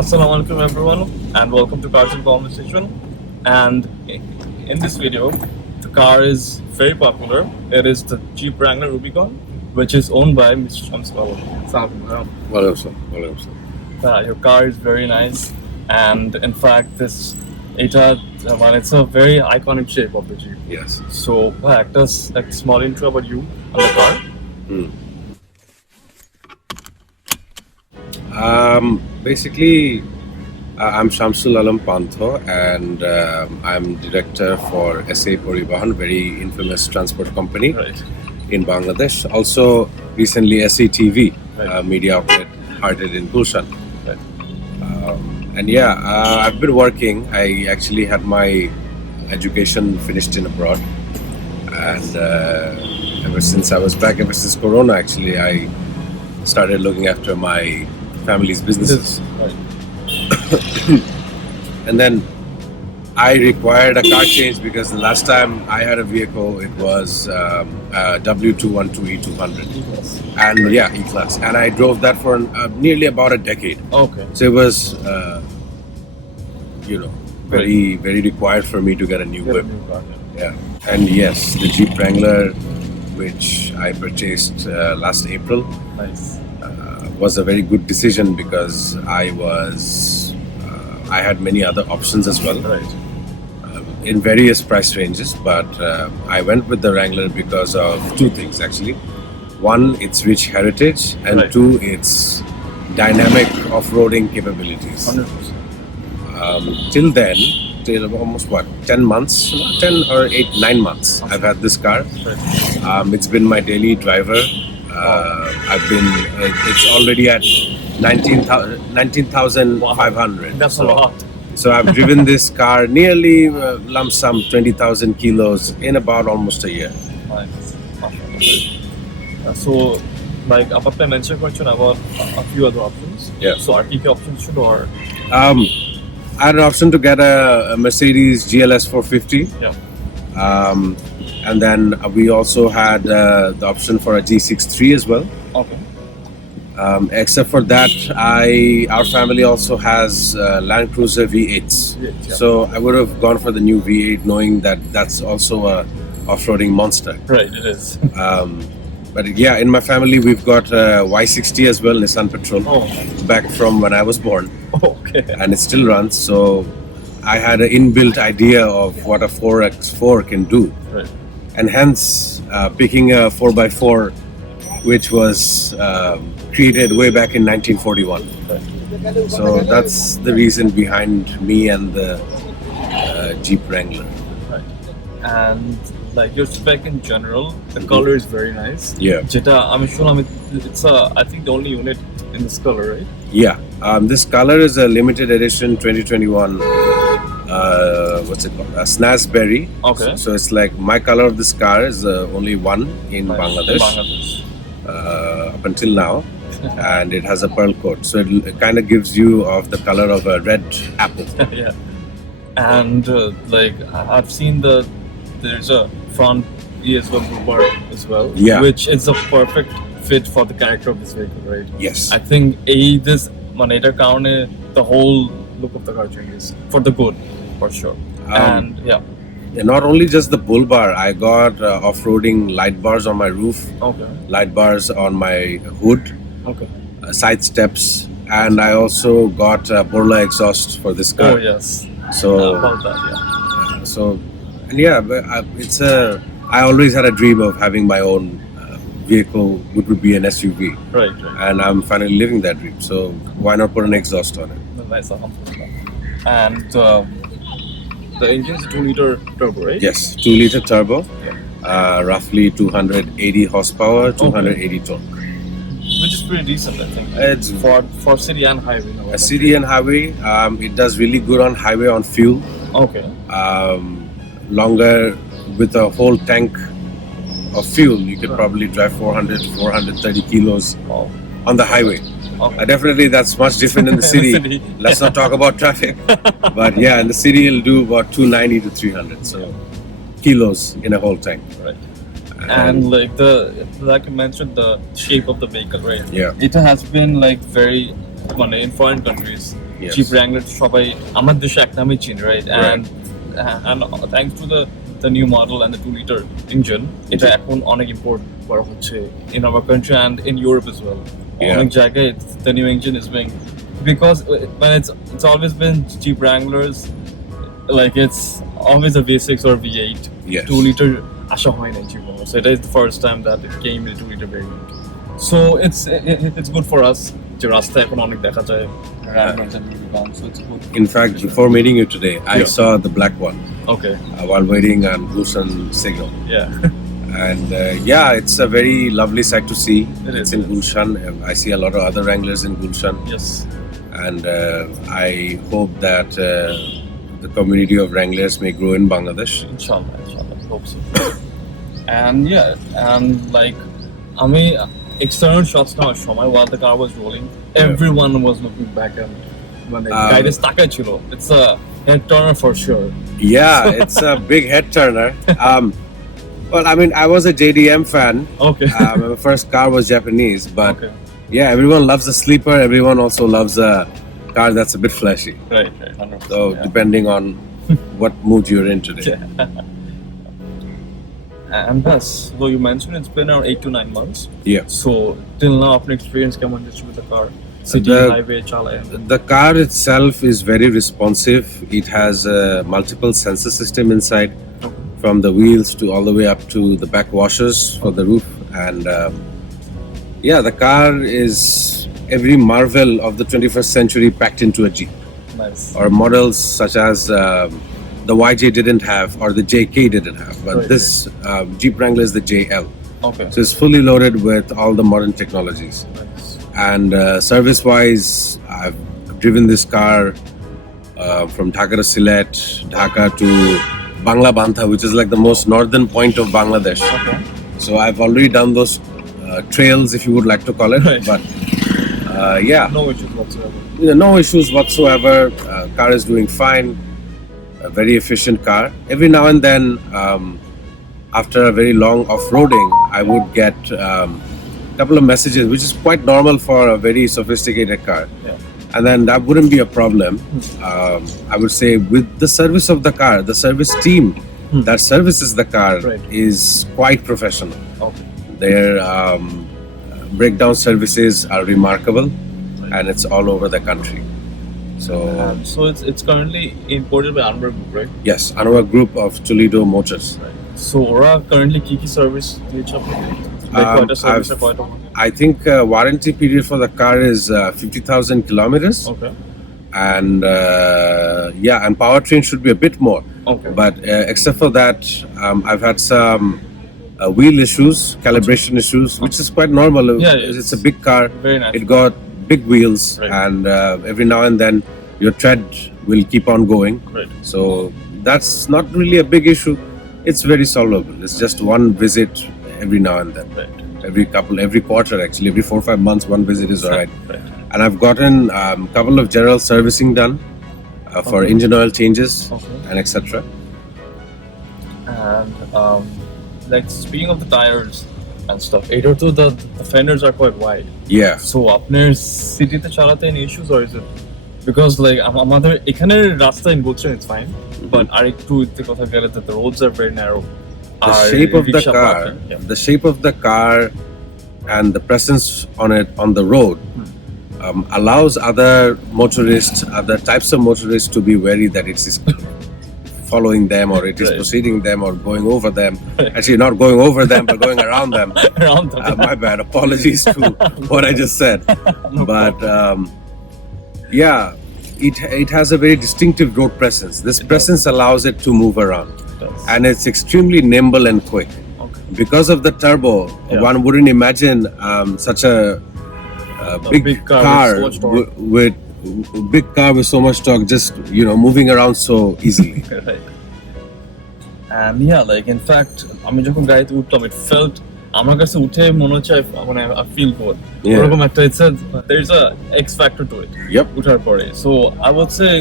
Assalamu alaikum everyone and welcome to Cars and Conversation. And in this video, the car is very popular. It is the Jeep Wrangler Rubicon, which is owned by Mr. Shamsul Alam. Salam. Your car is very nice, and in fact, this it's a very iconic shape of the Jeep. Yes. So, act us like small intro about you and the car. Basically, I'm Shamsul Alam Pantho, and I'm director for SA Poribahan, very infamous transport company Right. in Bangladesh. Also, recently SCTV, Right. media outlet, hearted in Gulshan. Right. And yeah, I've been working. I actually had my education finished in abroad, and ever since I was back, ever since Corona, actually, I started looking after my family's businesses. Right. And then I required a car change because the last time I had a vehicle, it was a W212E200. Yes. And yeah, E-Class. And I drove that for nearly about a decade. Okay. So it was, very, very required for me to get a new Get a whip. new car. Yeah. And yes, the Jeep Wrangler, which I purchased last April, Nice. was a very good decision because I had many other options as well Right. in various price ranges, but I went with the Wrangler because of two things actually. One, its rich heritage, and Right. two, its dynamic off-roading capabilities. 100%. Till then, till almost 10 months, 10 or 8, 9 months, I've had this car. Right. It's been my daily driver. It's already at 19,500. That's a lot. So I've driven this car nearly lump sum 20,000 kilos in about almost a year. Nice. So, like, apart I mentioned question about a few other options. Yeah. So, RTK options should or I had an option to get a Mercedes GLS 450. yeah. And then we also had the option for a G63 as well. Okay. Except for that, our family also has Land Cruiser V8s. Yeah. So I would have gone for the new V8, knowing that that's also a off-roading monster. Right. It is. But yeah, in my family we've got Y60 as well, Nissan Patrol, Oh. back from when I was born, Okay. and it still runs. So I had an inbuilt idea of what a 4x4 can do, Right. and hence picking a 4x4, which was created way back in 1941. So that's the reason behind me and the Jeep Wrangler. Right. And like your spec in general, the color is very nice. Yeah. Jeta, I'm sure it's I think the only unit in this color, right? Yeah, this color is a limited edition 2021. What's it called? A Snazberry. Okay. So it's like my color of this car is only one in Bangladesh up until now, and it has a pearl coat. So it kind of gives you of the color of a red apple. Yeah. And like I've seen there's a front ESL bar as well. Yeah. Which is a perfect fit for the character of this vehicle, right? Yes. I think this monitor count the whole look of the car changes for the good, for sure. And yeah. And not only just the bull bar, I got off-roading light bars on my roof, Okay. light bars on my hood, Okay. side steps, and I also got Borla exhaust for this car. Oh yes. So About that, yeah. So, and yeah, but I always had a dream of having my own vehicle, which would be an SUV, Right. and I'm finally living that dream. So why not put an exhaust on it? Nice. And the engine is a 2-liter turbo, right? Yes, 2-liter turbo, roughly 280 horsepower, 280 torque. Which is pretty decent, I think. It's For city and highway. a city and highway. It does really good on highway on fuel. Okay. Longer with a whole tank of fuel, you could probably drive 400 to 430 kilos Wow. on the highway. Okay. Definitely that's much different in the city. Let's not talk about traffic. But yeah, in the city it'll do about 290 to 300 kilos in a whole tank. Right. And like you mentioned, the shape of the vehicle, right? Yeah. It has been like very মানে in foreign countries Yes. Jeep Wrangler সবাই আমার দেশে এক নামে চিনে, right? Right. And thanks to the new model and the 2-liter engine, এটা এখন অনেক import করা হচ্ছে in our country and in Europe as well. Yeah. অনেক জায়গায় the new engine is being, because when it's always been Jeep Wranglers, like it's always a V6 or V8. Yes. 2-liter আসা হয় না Jeep Wrangler. So it is the first time that it came in a 2-liter variant. So it's good for us. যে রাস্তায় এখন অনেক দেখা যায় Wranglers and Rubicon, so it's good. In fact, before meeting you today, I Yeah. saw the black one Okay. while waiting on Busan signal. Yeah. And yeah, it's a very lovely sight to see. It It's is, in it is. Gulshan. I see a lot of other Wranglers in Gulshan. Yes. And I hope that the community of Wranglers may grow in Bangladesh. Inshallah, hope so. And yeah, and like আমি external shots নেওয়ার সময় while the car was rolling, everyone was looking back and মানে guidance তাকাই ছিল. It's a head turner for sure. Yeah, it's a big head turner. Well, I mean, I was a JDM fan. Okay. My first car was Japanese, but Okay. yeah, everyone loves a sleeper. Everyone also loves a car that's a bit flashy. Right, 100%. So Yeah. depending on what mood you're in today. And thus, though you mentioned it's been around 8 to 9 months. Yeah. So till now, আপনার experience কেমন যাচ্ছে with the car? City, highway, চালায়? The car itself is very responsive. It has a multiple sensor system inside, from the wheels to all the way up to the back washers for the roof. And yeah, the car is every marvel of the 21st century packed into a Jeep. Nice. Or models such as the YJ didn't have or the JK didn't have, but Right, this Jeep Wrangler is the JL. Okay. So it's fully loaded with all the modern technologies. Nice. And service-wise, I've driven this car from Dhaka to Sylhet, Dhaka to Bangla Bantha, which is like the most northern point of Bangladesh. Okay. So I've already done those trails, if you would like to call it. Right. But yeah, No issues whatsoever. no issues whatsoever. Car is doing fine. A very efficient car. Every now and then, after a very long off-roading, I would get a couple of messages, which is quite normal for a very sophisticated car. Yeah. And then that wouldn't be a problem. I would say with the service of the car, the service team that services the car Right. is quite professional. Okay. Their breakdown services are remarkable, and it's all over the country. So it's currently imported by Anwar Group, right? yes, Anwar Group of Toledo Motors. So ওরা currently কি service দিচ্ছে আপনাকে? Like কয়টা service I've- আর কয়টা? I think warranty period for the car is 50,000 kilometers, Okay. and yeah, and powertrain should be a bit more. Okay. But except for that, I've had some wheel issues, calibration issues, which is quite normal. Yeah, It's a big car. Very nice. It got big wheels, Right. and every now and then your tread will keep on going. Right. So that's not really a big issue. It's very solvable. It's just one visit every now and then. Right. Every quarter actually, every 4 or 5 months, one visit is alright. Right. And I've gotten a couple of general servicing done for Okay. engine oil changes Okay. and etc. And like speaking of the tires and stuff, either too the fenders are quite wide. Yeah. So আপনার সিটিতে চালাতে any issues or is it because like আমাদের এখানে রাস্তা in Bulshan it's fine, but আরেকটু এদিকে কথা গেলে that the roads are very narrow. The R shape of the rickshaw car, parking, yeah. the shape of the car, and the presence on it on the road allows other motorists, other types of motorists, to be wary that it is following them or it is Right. preceding them or going over them. Actually, not going over them, but going around them. Around the My bad. Apologies to what I just said. No But yeah, it has a very distinctive road presence. This presence allows it to move around, and it's extremely nimble and quick. Okay. Because of the turbo, Yeah. one wouldn't imagine such a big, big car with so much torque. with big car with so much torque just moving around so easily. Right. And yeah, like in fact, আমি যখন গাড়িতে উঠলাম, it felt আমার কাছে উঠে মনে হচ্ছে মানে I feel good. Yeah. ওরকম একটা there's a X factor to it. Yep. উঠার পরে. So I would say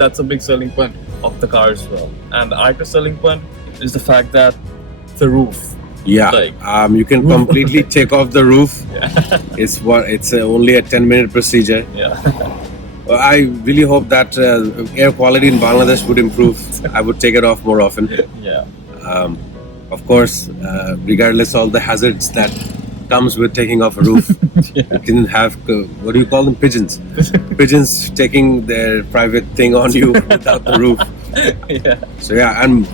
that's a big selling point of the car as well. And আরেকটা selling point is the fact that the roof, Yeah, Like, you can completely take off the roof. yeah. It's only a 10-minute procedure. Yeah. I really hope that air quality in Bangladesh would improve. I would take it off more often. Yeah. Of course, regardless all the hazards that comes with taking off a roof. Yeah. You can have what do you call them? Pigeons. Pigeons taking their private thing on you without the roof. Yeah. So yeah, and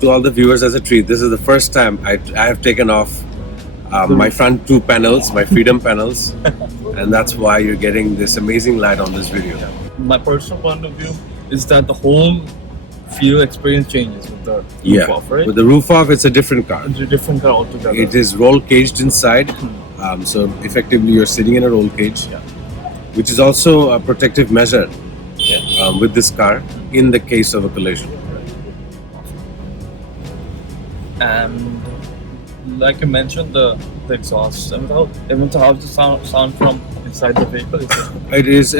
to all the viewers as a treat, this is the first time I have taken off my front two panels, my freedom panels, and that's why you're getting this amazing light on this video. My personal point of view is that the whole feel experience changes with the roof off, right? With the roof off, it's a different car. It's a different car altogether. It is roll caged inside, so effectively you're sitting in a roll cage, Yeah. which is also a protective measure Yeah. with this car in the case of a collision. And like you mentioned, the exhaust. I mean, how does the sound from inside the vehicle? It is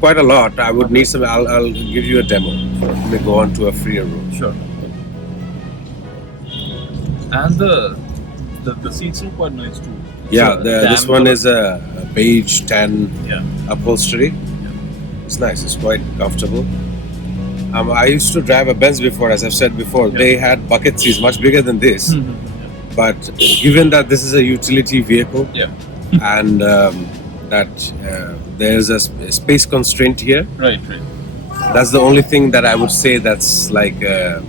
quite a lot. I would need some. I'll give you a demo. Let me go on to a freer road. Sure. And the seats are quite nice too. Yeah, So, this one is a beige tan Yeah. upholstery. It's nice. It's quite comfortable. I used to drive a Benz before, as I've said before. Yeah. They had bucket seats much bigger than this. Mhm. But given that this is a utility vehicle Yeah. and that there's a space constraint here, Right. that's the only thing that I would say that's like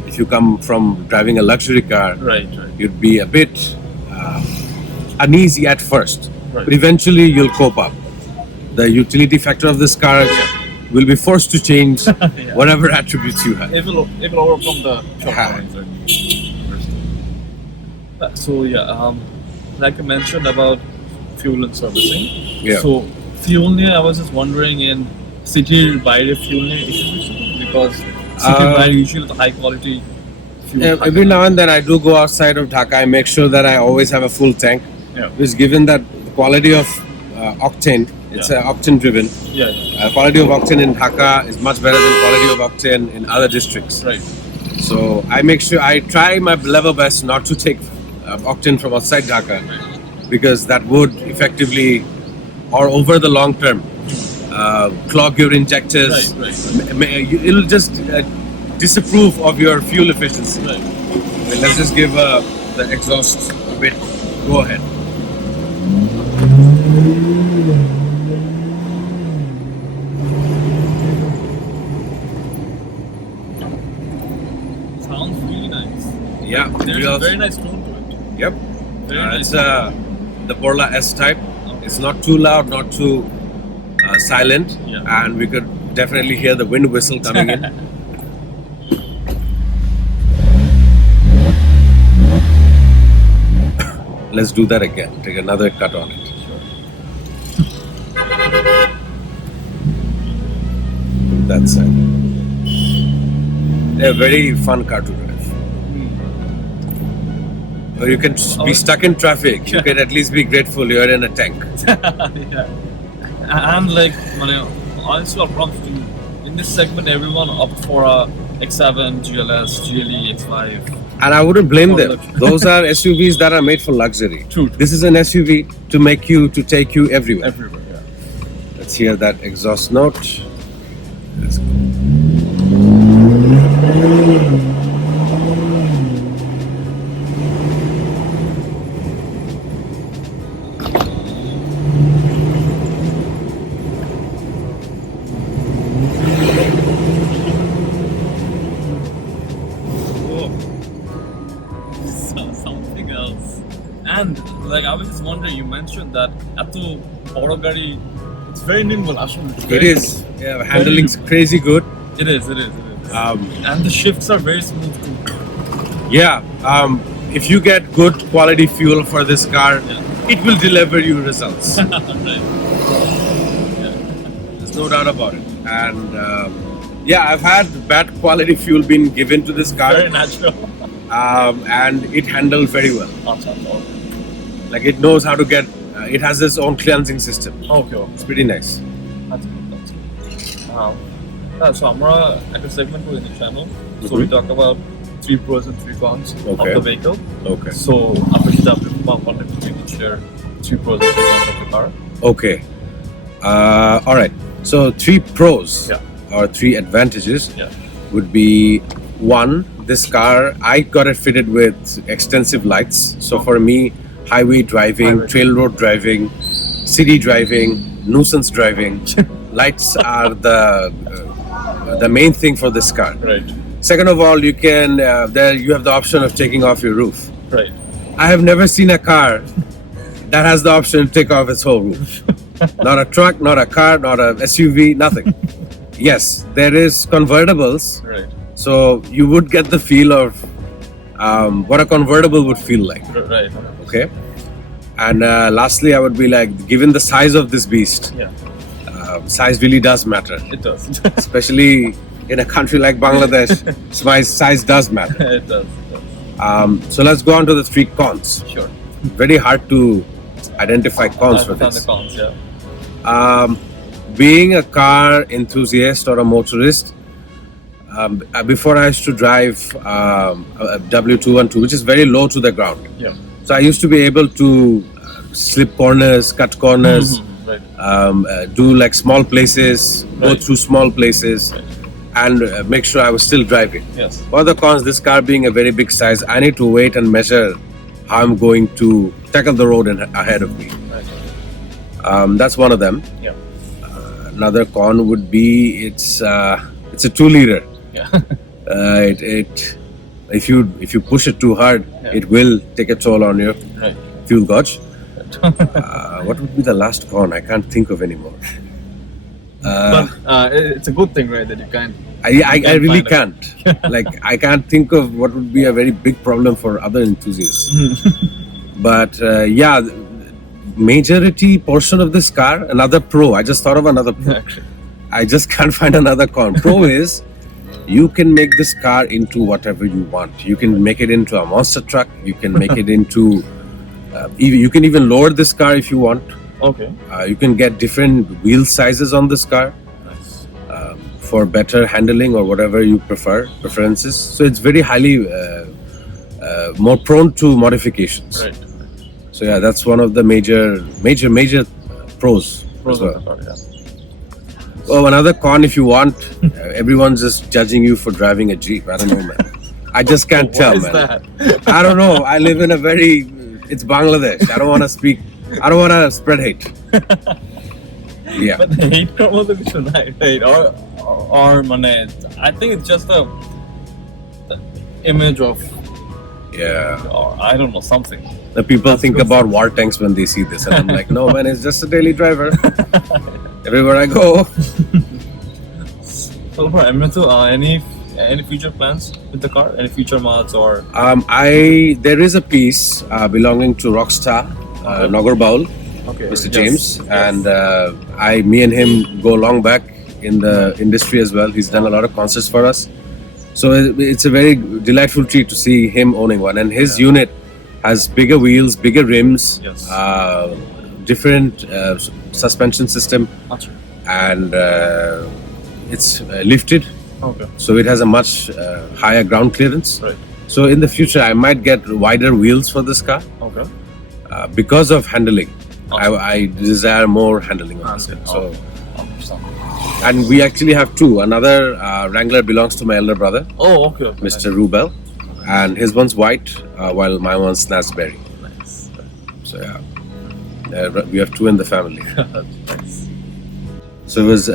if you come from driving a luxury car, Right. you'd be a bit uneasy at first, Right. but eventually you'll cope up. The utility factor of this car will be forced to change Yeah. whatever attributes you have. It will overcome the shock Yeah. points, right? So yeah, like you mentioned about fuel and servicing. Yeah. So fuel near, I was just wondering in city buyer fuel near because city buyer usually the high quality fuel. Every now and then I do go outside of Dhaka. I make sure that I always have a full tank. Yeah. Because given that the quality of octane, it's octane driven. Yeah. Quality of octane in Dhaka is much better than quality of octane in other districts. Right. So I make sure I try my level best not to take octane from outside Dhaka, because that would effectively, or over the long term, clog your injectors. Right. It'll just disapprove of your fuel efficiency. Right. Well, let's just give the exhaust a bit. Go ahead. Sounds really nice. Yeah. There's a very nice tone to it. Yep. Very nice. It's the Borla S type. It's not too loud, not too silent, Yeah. and we could definitely hear the wind whistle coming in. Let's do that again. Take another cut on it. That side. A very fun car to drive. Or you can be stuck in traffic. You can at least be grateful you're in a tank. Yeah. And like, honestly, I'll promise you, in this segment, everyone opt for a X7, GLS, GLE, X5. And I wouldn't blame Or them. luxury. Those are SUVs that are made for luxury. True. This is an SUV to take you everywhere. Everywhere, yeah. Let's hear that exhaust note. Let's go. Something else. And like, I was just wondering, you mentioned that Ato Borogari, it's very nimble. It is. Yeah, handling's crazy good. It is. And the shifts are very smooth too. Yeah. If you get good quality fuel for this car, it will deliver you results. Right. There's no doubt about it. And yeah, I've had bad quality fuel being given to this car, Very natural. and it handled very well. Awesome. Like, it knows how to get. It has its own cleansing system. Okay. It's pretty nice. That's good. So, আমরা একটা segment in the channel. So we talk about 3 pros and 3 cons Okay. of the vehicle. Okay. So I wanted to maybe share 3 pros and 3 cons of the car. Okay. All right. So 3 pros Yeah. or 3 advantages Yeah. would be: one, this car, I got it fitted with extensive lights. So for me, highway driving, trail road driving, city driving, nuisance driving, lights are the main thing for this car. Right. Second of all, you can there you have the option of taking off your roof. Right. I have never seen a car that has the option to take off its whole roof. Not a truck, not a car, not a SUV, nothing. Yes, there is convertibles, Right. so you would get the feel of what a convertible would feel like. Right. Okay. And lastly, I would be like, given the size of this beast, Yeah. size really does matter, It does. especially in a country like Bangladesh. Size does matter. It does. So let's go on to the 3 cons. Sure. Very hard to identify cons for I found this. the cons. Yeah. Being a car enthusiast or a motorist, before I used to drive a W212, which is very low to the ground. Yeah. So I used to be able to slip corners, cut corners, Right. do like small places, go Right. through small places, Right. and make sure I was still driving. Yes. One of the cons, this car being a very big size, I need to wait and measure how I'm going to tackle the road ahead of me. Right. That's one of them. Yeah. Another con would be it's a 2-liter. Yeah. If you push it too hard, Yeah. it will take a toll on your Right. fuel gauge. What would be the last con? I can't think of anymore. But it's a good thing, right? That you can. I really find can't. Like, I can't think of what would be a very big problem for other enthusiasts. But yeah, majority portion of this car, another pro. I just thought of another pro. Actually. I just can't find another con. Pro is you can make this car into whatever you want. You can make it into a monster truck. You can make it into. You can even lower this car if you want. Okay. You can get different wheel sizes on this car Nice. for better handling or whatever you preferences. So it's very highly more prone to modifications. Right. So yeah, that's one of the major pros. Pros as well. of the car, yeah. Oh, another con, if you want, everyone's just judging you for driving a Jeep. I don't know, man. I just can't What tell, is man. that? I don't know. I live in a very. It's Bangladesh. I don't want to speak. I don't want to spread hate. Yeah. But the hate crime was the hate or money. I think it's just the image of, Yeah. or I don't know, something. The people That's think good about sense. war tanks when they see this, and I'm like, no, man, it's just a daily driver. Everywhere I go. So for Emirates, any future plans with the car? Any future mods or? There is a piece belonging to Rockstar, Okay. Nagar Baul, Okay. Mr. yes, James, yes. and me and him go long back in the industry as well. He's done a lot of concerts for us, so it's a very delightful treat to see him owning one. And his unit has bigger wheels, bigger rims, Yes. different suspension system, Achha. and it's lifted, Okay. so it has a much higher ground clearance. Right. So in the future, I might get wider wheels for this car. Okay. Because of handling. Awesome. I desire more handling on this car. So, Understand. and we actually have 2. Another Wrangler belongs to my elder brother, Oh, okay. Mr. Rubel, and his one's white, while my one's Nasberry. Nice. So yeah, we have 2 in the family. Nice. So it was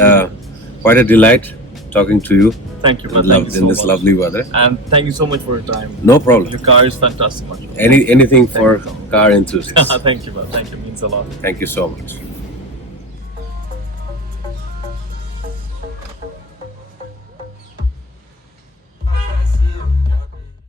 quite a delight talking to you Thank you, in, man. Thank you so in this much. lovely weather. And thank you so much for your time. No problem. Your car is fantastic, man. Anything for you so much. car enthusiasts. Thank you, man. Thank you. Means a lot. Thank you so much.